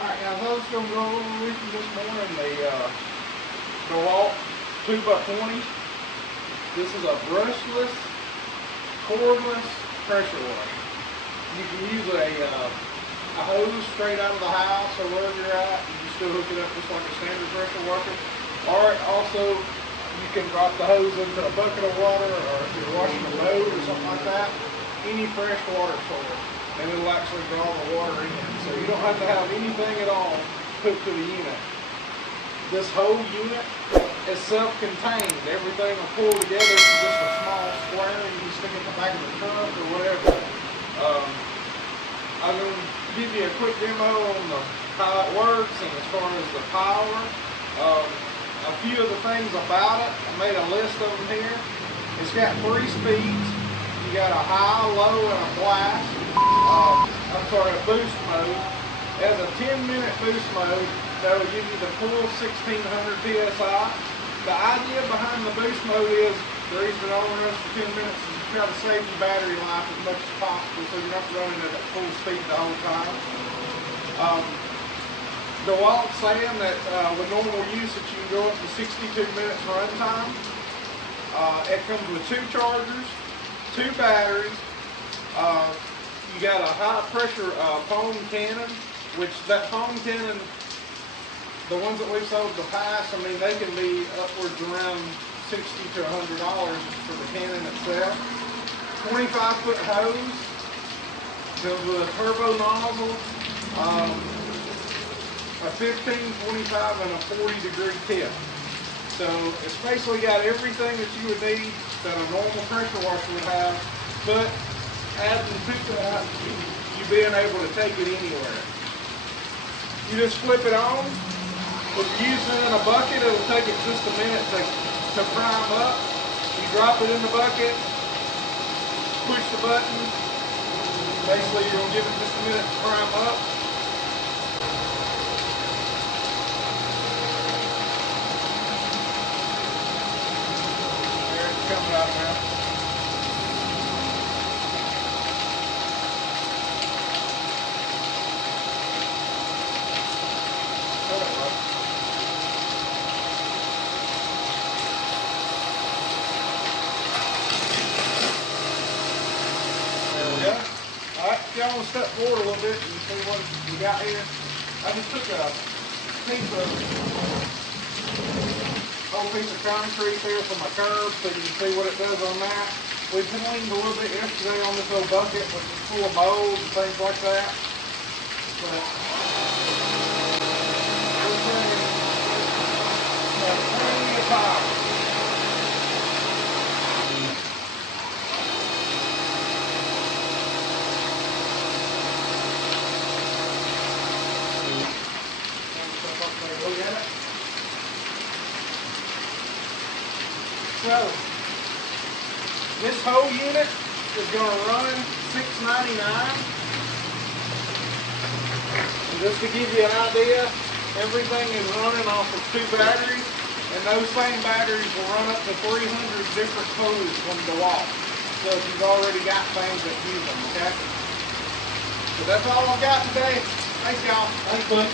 Alright, now I was going to go over with you this morning the DeWalt 2x20. This is a brushless, cordless pressure washer. You can use a hose straight out of the house or wherever you're at. You can still hook it up just like a standard pressure washer. Or also, you can drop the hose into a bucket of water, or if you're washing a boat or something like that, any fresh water source, and it'll actually draw the water in. So you don't have to have anything at all hooked to the unit. This whole unit is self-contained. Everything will pull together from just a small square, and you can stick it in the back of the truck or whatever. I'm going to give you a quick demo on how it works and as far as the power. A few of the things about it, I made a list of them here. It's got 3 speeds. You got a high, low, and a blast. A boost mode. It has a 10-minute boost mode that will give you the full 1600 PSI. The idea behind the boost mode is the reason it only runs for 10 minutes is to try to save your battery life as much as possible so you're not running it at full speed the whole time. DeWalt's saying that with normal usage you can go up to 62 minutes run time. It comes with 2 chargers, 2 batteries. You got a high pressure foam cannon, which that foam cannon, the ones that we've sold in the past, I mean, they can be upwards around $60 to $100 for the cannon itself. 25-foot hose, comes with a turbo nozzle, a 15, 25, and a 40-degree tip. So it's basically got everything that you would need that a normal pressure washer would have, but adding to that, you being able to take it anywhere. You just flip it on. If you're using it in a bucket, it'll take it just a minute to prime up. You drop it in the bucket, push the button. Basically, you'll give it just a minute to prime up. There it's coming out now. Alright, if y'all want to step forward a little bit and see what we got here. I just took a whole piece of concrete here from my curb so you can see what it does on that. We cleaned a little bit yesterday on this little bucket which is full of mold and things like that. But this thing has plenty of power. Look at it. So, this whole unit is going to run $6.99. And just to give you an idea, everything is running off of 2 batteries, and those same batteries will run up to 300 different hoses from DeWalt. So if you've already got things that use them, okay? So that's all I've got today. Thanks, y'all. Thanks, bud.